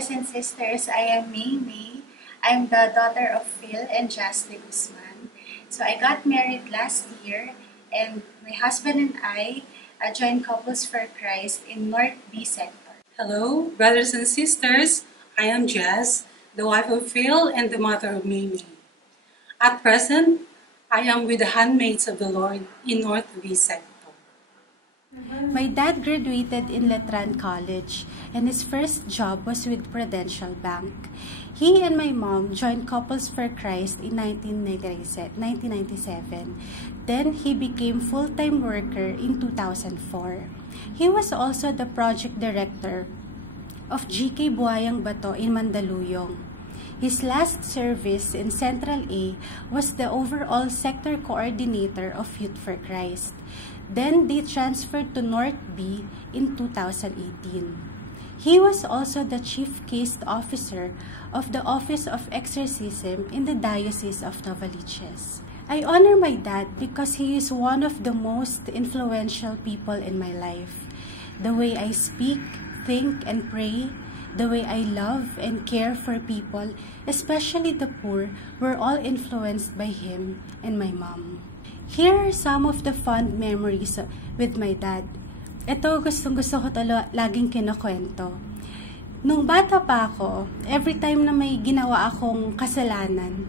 brothers and sisters, I am May. I'm the daughter of Phil and Jasly Guzman. So I got married last year, and my husband and I joined Couples for Christ in North B sector. Hello, brothers and sisters. I am Jazz, the wife of Phil and the mother of Mimi. At present, I am with the Handmaids of the Lord in North B sector. My dad graduated in Letran College, and his first job was with Prudential Bank. He and my mom joined Couples for Christ in 1997. Then he became full-time worker in 2004. He was also the project director of GK Buhayang Bato in Mandaluyong. His last service in Central A was the overall sector coordinator of Youth for Christ. Then they transferred to North B in 2018. He was also the chief case officer of the Office of Exorcism in the Diocese of Novaliches. I honor my dad because he is one of the most influential people in my life. The way I speak, think, and pray, the way I love and care for people, especially the poor, were all influenced by him and my mom. Here are some of the fond memories with my dad. Ito gustong-gusto ko laging kinukwento. Nung bata pa ako, every time na may ginawa akong kasalanan,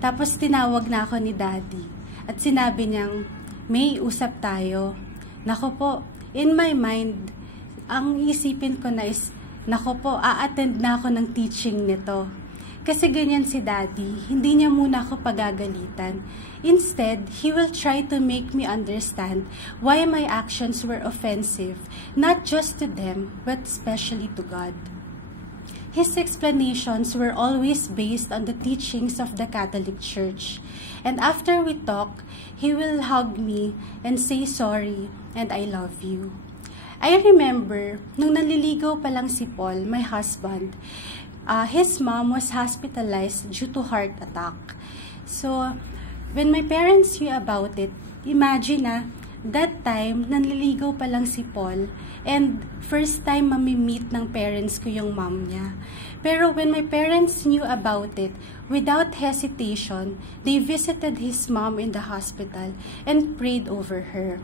tapos tinawag na ako ni Daddy at sinabi niyang, "May, usap tayo." Nako po, in my mind, ang isipin ko na is, nako po, a-attend na ako ng teaching nito. Kasi ganyan si Daddy, hindi niya muna ako pagagalitan. Instead, he will try to make me understand why my actions were offensive, not just to them, but especially to God. His explanations were always based on the teachings of the Catholic Church. And after we talk, he will hug me and say sorry and I love you. I remember, nung naliligaw pa lang si Paul, my husband, his mom was hospitalized due to heart attack. So, when my parents knew about it, imagine that time, nanliligaw pa lang si Paul, and first time mamimit ng parents ko yung mom niya. Pero when my parents knew about it, without hesitation, they visited his mom in the hospital and prayed over her.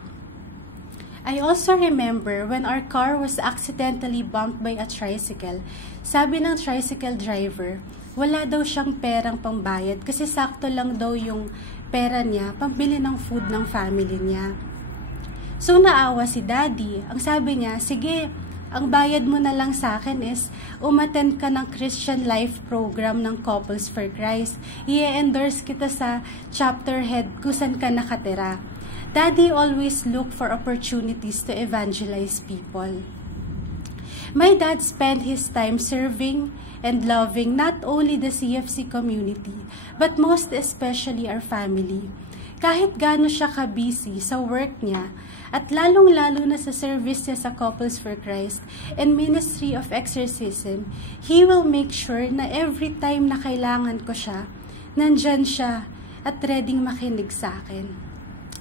I also remember when our car was accidentally bumped by a tricycle, sabi ng tricycle driver, wala daw siyang perang pambayad kasi sakto lang daw yung pera niya pambili ng food ng family niya. So naawa si Daddy. Ang sabi niya, sige, ang bayad mo na lang sa akin is umattend ka ng Christian Life Program ng Couples for Christ. I-endorse kita sa chapter head kung saan ka nakatira. Daddy always looked for opportunities to evangelize people. My dad spent his time serving and loving not only the CFC community, but most especially our family. Kahit gaano siya ka-busy sa work niya, at lalong-lalo na sa service niya sa Couples for Christ and Ministry of Exorcism, he will make sure na every time na kailangan ko siya, nandyan siya at readyng makinig sa akin.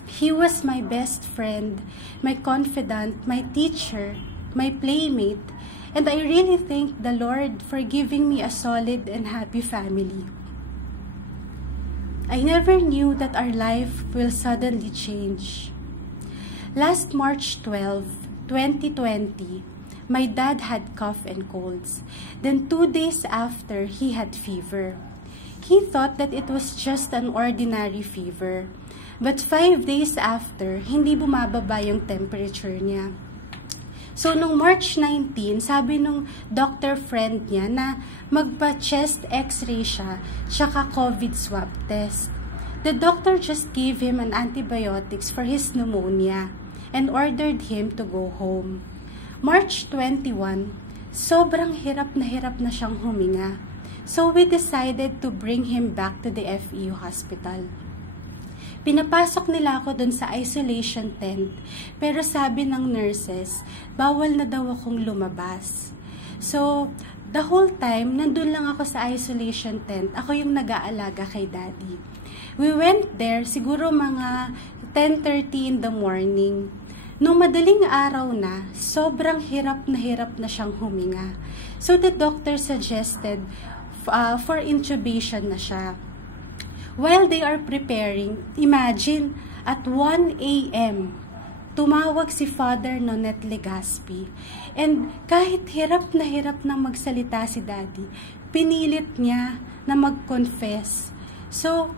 He was my best friend, my confidant, my teacher, my playmate, and I really thank the Lord for giving me a solid and happy family. I never knew that our life will suddenly change. Last March 12, 2020, my dad had cough and colds. Then 2 days after, he had fever. He thought that it was just an ordinary fever. But 5 days after, hindi bumababa yung temperature niya. So, nung March 19, sabi nung doctor friend niya na magpa-chest x-ray siya, tsaka COVID swab test. The doctor just gave him an antibiotics for his pneumonia and ordered him to go home. March 21, sobrang hirap na siyang huminga. So, we decided to bring him back to the FEU hospital. Pinapasok nila ako dun sa isolation tent, pero sabi ng nurses, bawal na daw akong lumabas. So, the whole time, nandun lang ako sa isolation tent, ako yung nag-aalaga kay Daddy. We went there, siguro mga 10:30 in the morning. Nung madaling araw na, sobrang hirap na siyang huminga. So the doctor suggested for intubation na siya. While they are preparing, imagine, at 1 a.m., tumawag si Father Nonet Legaspi. And kahit hirap na magsalita si Daddy, pinilit niya na mag-confess. So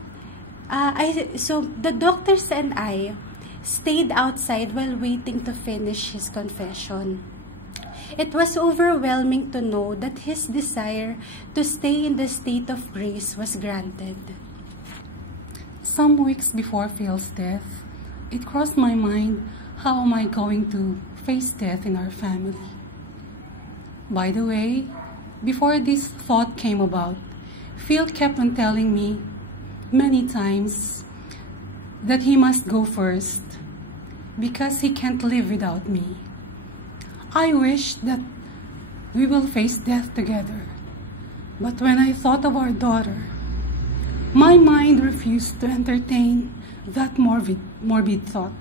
the doctors and I stayed outside while waiting to finish his confession. It was overwhelming to know that his desire to stay in the state of grace was granted. Some weeks before Phil's death, it crossed my mind, how am I going to face death in our family? By the way, before this thought came about, Phil kept on telling me many times that he must go first because he can't live without me. I wish that we will face death together. But when I thought of our daughter, my mind refused to entertain that morbid thought.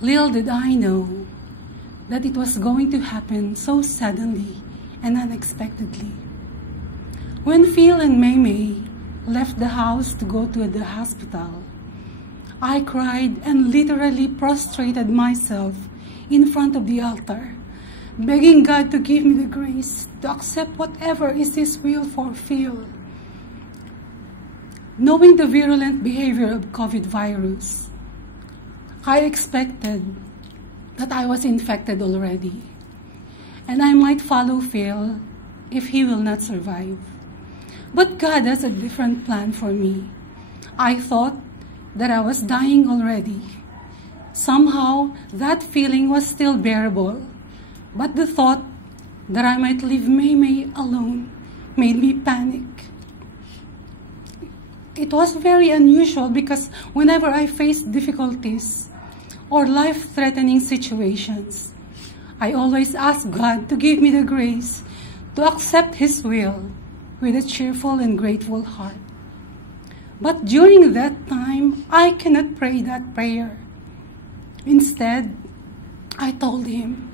Little did I know that it was going to happen so suddenly and unexpectedly. When Phil and Maymay left the house to go to the hospital, I cried and literally prostrated myself in front of the altar, begging God to give me the grace to accept whatever is His will for Phil. Knowing the virulent behavior of COVID virus, I expected that I was infected already, and I might follow Phil if he will not survive. But God has a different plan for me. I thought that I was dying already. Somehow, that feeling was still bearable, but the thought that I might leave Maymay alone made me panic. It was very unusual because whenever I faced difficulties or life-threatening situations, I always asked God to give me the grace to accept His will with a cheerful and grateful heart. But during that time, I cannot pray that prayer. Instead, I told Him,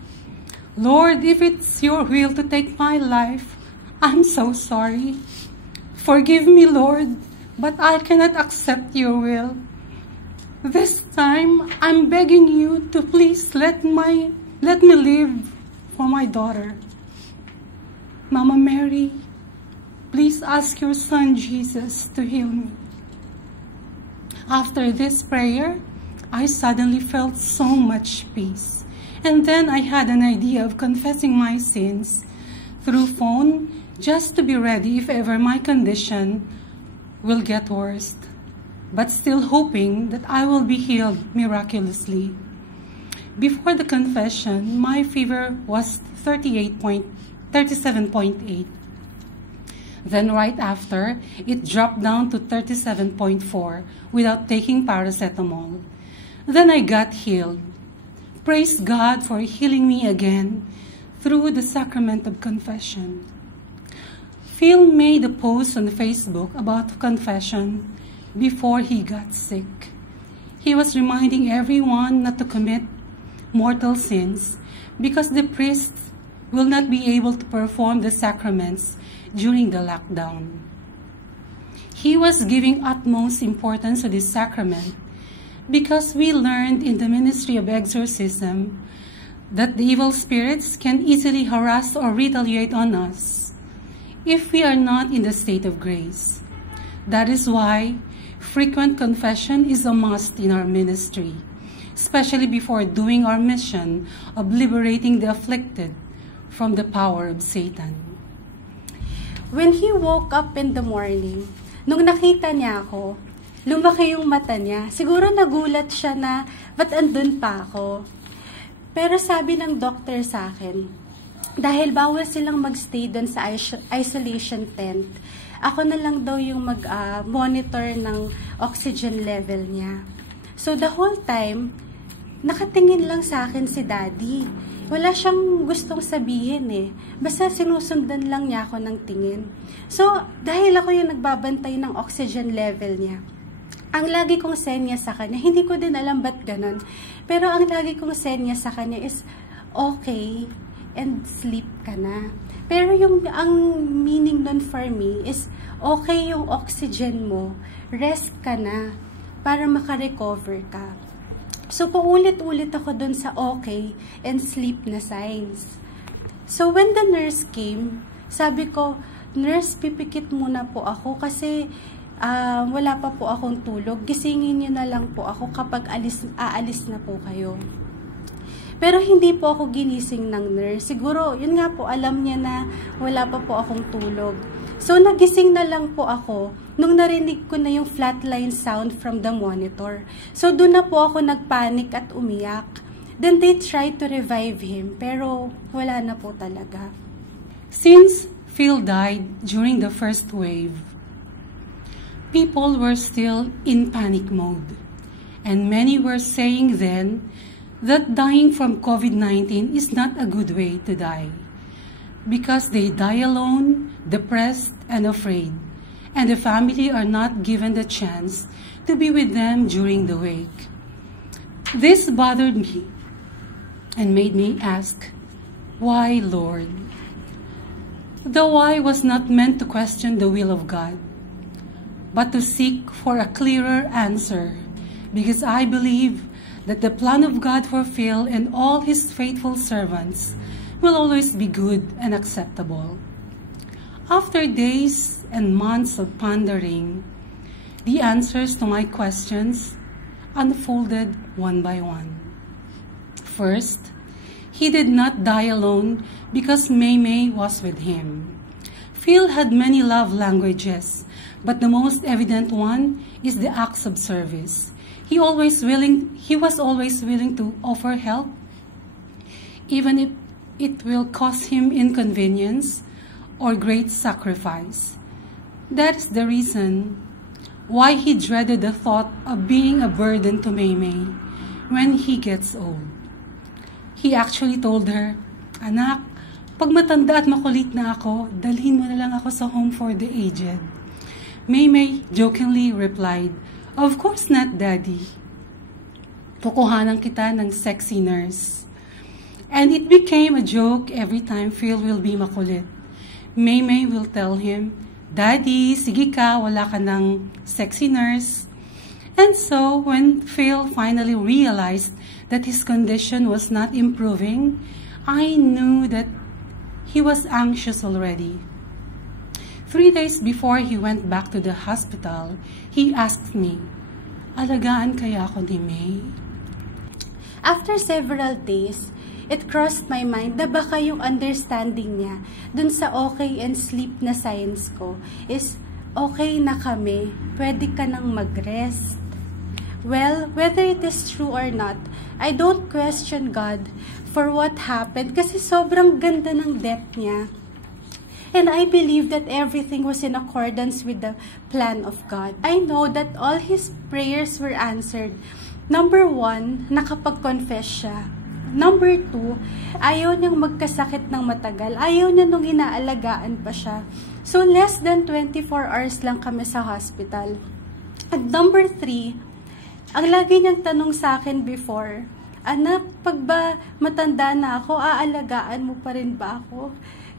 Lord, if it's your will to take my life, I'm so sorry. Forgive me, Lord, but I cannot accept your will. This time, I'm begging you to please let me live for my daughter. Mama Mary, please ask your son Jesus to heal me. After this prayer, I suddenly felt so much peace. And then I had an idea of confessing my sins through phone just to be ready if ever my condition will get worse, but still hoping that I will be healed miraculously. Before the confession, my fever was 37.8. Then right after, it dropped down to 37.4 without taking paracetamol. Then I got healed. Praise God for healing me again through the sacrament of confession. Phil made a post on Facebook about confession before he got sick. He was reminding everyone not to commit mortal sins because the priests will not be able to perform the sacraments during the lockdown. He was giving utmost importance to this sacrament because we learned in the ministry of exorcism that the evil spirits can easily harass or retaliate on us if we are not in the state of grace. That is why frequent confession is a must in our ministry, especially before doing our mission of liberating the afflicted from the power of Satan. When he woke up in the morning, nung nakita niya ako, lumaki yung mata niya. Siguro nagulat siya na, ba't andun pa ako? Pero sabi ng doctor sa akin, dahil bawal silang magstay doon sa isolation tent, ako na lang daw yung mag-monitor ng oxygen level niya. So the whole time, nakatingin lang sa akin si Daddy. Wala siyang gustong sabihin eh. Basta sinusundan lang niya ako ng tingin. So, dahil ako yung nagbabantay ng oxygen level niya, ang lagi kong senya sa kanya, hindi ko din alam ba't ganun, pero ang lagi kong senya sa kanya is, okay, and sleep ka na. Pero ang meaning nun for me is, okay yung oxygen mo, rest ka na, para makarecover ka. So, paulit-ulit ako dun sa okay and sleep na signs. So, when the nurse came, sabi ko, nurse, pipikit muna po ako kasi wala pa po akong tulog. Gisingin niyo na lang po ako kapag aalis na po kayo. Pero hindi po ako ginising ng nurse. Siguro, yun nga po, alam niya na wala pa po akong tulog. So, nagising na lang po ako nung narinig ko na yung flatline sound from the monitor. So, doon na po ako nagpanik at umiyak. Then, they tried to revive him, pero wala na po talaga. Since Phil died during the first wave, people were still in panic mode, and many were saying then that dying from COVID-19 is not a good way to die, because they die alone, depressed, and afraid, and the family are not given the chance to be with them during the wake. This bothered me and made me ask, why, Lord? The why was not meant to question the will of God, but to seek for a clearer answer, because I believe that the plan of God for Phil and all his faithful servants will always be good and acceptable. After days and months of pondering, the answers to my questions unfolded one by one. First, he did not die alone because May was with him. Phil had many love languages, but the most evident one is the acts of service. He was always willing to offer help, even if it will cost him inconvenience or great sacrifice. That is the reason why he dreaded the thought of being a burden to May when he gets old. He actually told her, "Anak, pag matanda at makulit na ako, dalhin mo na lang ako sa home for the aged." May jokingly replied, "Of course not, Daddy. Kukuhanan kita ng sexy nurse." And it became a joke every time Phil will be makulit. May will tell him, "Daddy, sige ka, wala ka ng sexy nurse." And so, when Phil finally realized that his condition was not improving, I knew that he was anxious already. 3 days before he went back to the hospital, he asked me, "Alagaan kaya ako ni May?" After several days, it crossed my mind na baka yung understanding niya dun sa okay and sleep na signs ko is, okay na kami, pwede ka nang mag-rest. Well, whether it is true or not, I don't question God for what happened kasi sobrang ganda ng death niya. And I believe that everything was in accordance with the plan of God. I know that all his prayers were answered. Number 1, nakapag-confess siya. Number 2, ayaw niyang magkasakit ng matagal. Ayaw niya nung inaalagaan pa siya. So, less than 24 hours lang kami sa hospital. And number 3, ang lagi niyang tanong sa akin before, "Anak, pag ba matanda na ako, aalagaan mo pa rin ba ako?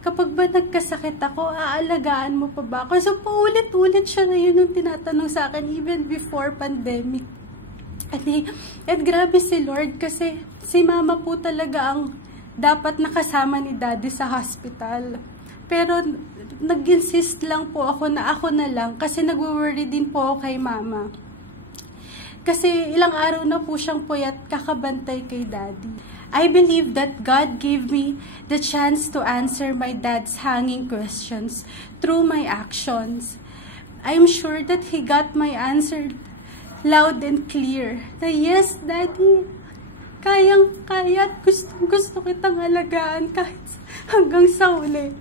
Kapag ba nagkasakit ako, aalagaan mo pa ba ako?" So, paulit-ulit siya na yun yung tinatanong sa akin even before pandemic. At grabe si Lord kasi si Mama po talaga ang dapat nakasama ni Daddy sa hospital. Pero nag-insist lang po ako na lang kasi nag-worry din po ako kay Mama. Kasi ilang araw na po siyang puyat kakabantay kay Daddy. I believe that God gave me the chance to answer my dad's hanging questions through my actions. I'm sure that he got my answer loud and clear. Na yes, Daddy, kayang-kaya at gusto kitang alagaan kahit hanggang sa uli.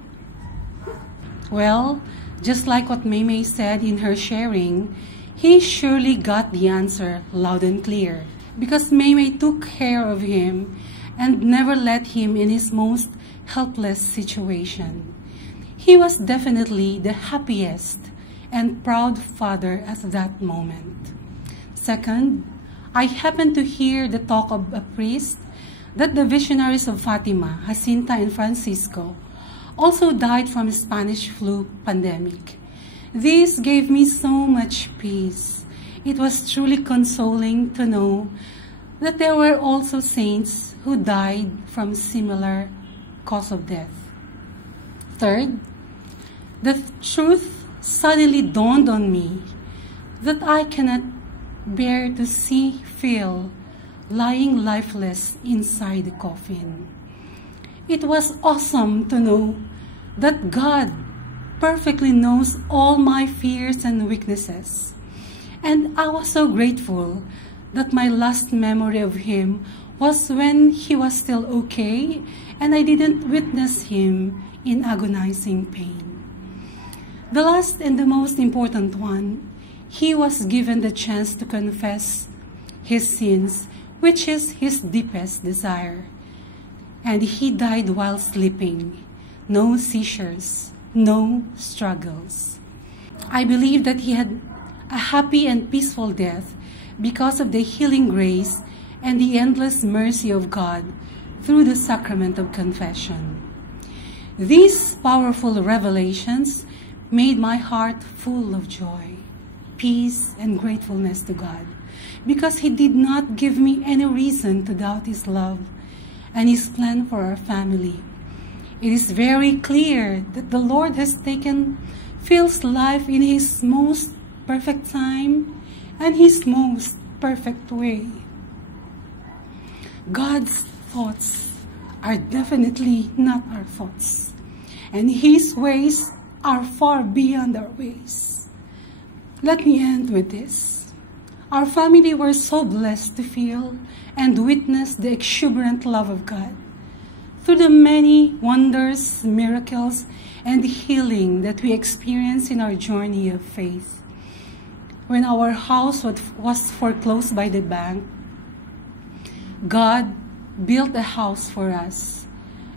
Well, just like what May said in her sharing, he surely got the answer loud and clear because May took care of him and never let him in his most helpless situation. He was definitely the happiest and proud father at that moment. Second, I happened to hear the talk of a priest that the visionaries of Fatima, Jacinta and Francisco, also died from Spanish flu pandemic. This gave me so much peace. It was truly consoling to know that there were also saints who died from similar cause of death. Third, the truth suddenly dawned on me that I cannot bear to see Phil lying lifeless inside the coffin. It was awesome to know that God perfectly knows all my fears and weaknesses. And I was so grateful that my last memory of him was when he was still okay and I didn't witness him in agonizing pain. The last and the most important one, he was given the chance to confess his sins, which is his deepest desire. And he died while sleeping. No seizures, no struggles. I believe that he had a happy and peaceful death because of the healing grace and the endless mercy of God through the sacrament of confession. These powerful revelations made my heart full of joy, peace, and gratefulness to God, because He did not give me any reason to doubt His love and His plan for our family. It is very clear that the Lord has taken Phil's life in His most perfect time and His most perfect way. God's thoughts are definitely not our thoughts, and His ways are far beyond our ways. Let me end with this. Our family were so blessed to feel and witness the exuberant love of God through the many wonders, miracles, and healing that we experience in our journey of faith. When our house was foreclosed by the bank, God built a house for us.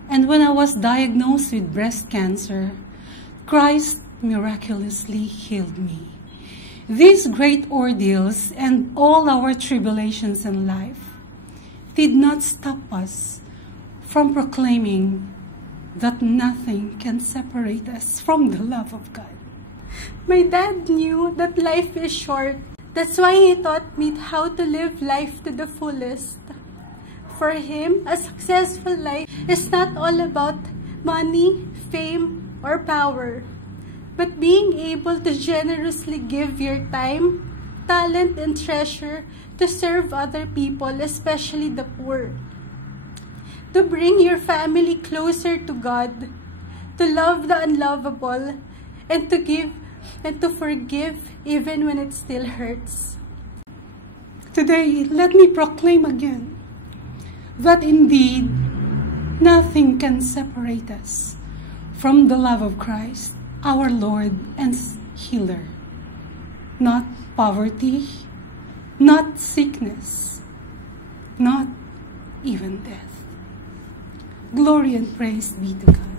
And when I was diagnosed with breast cancer, Christ miraculously healed me. These great ordeals and all our tribulations in life did not stop us from proclaiming that nothing can separate us from the love of God. My dad knew that life is short. That's why he taught me how to live life to the fullest. For him, a successful life is not all about money, fame, or power, but being able to generously give your time, talent, and treasure to serve other people, especially the poor. To bring your family closer to God, to love the unlovable, and to give and to forgive even when it still hurts. Today, let me proclaim again that indeed nothing can separate us from the love of Christ, our Lord and Healer. Not poverty, not sickness, not even death. Glory and praise be to God.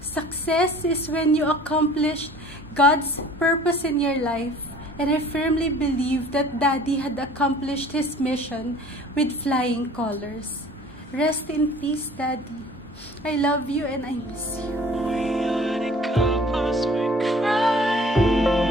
Success is when you accomplish God's purpose in your life, and I firmly believe that Daddy had accomplished his mission with flying colors. Rest in peace, Daddy. I love you and I miss you. We are the couples we cry.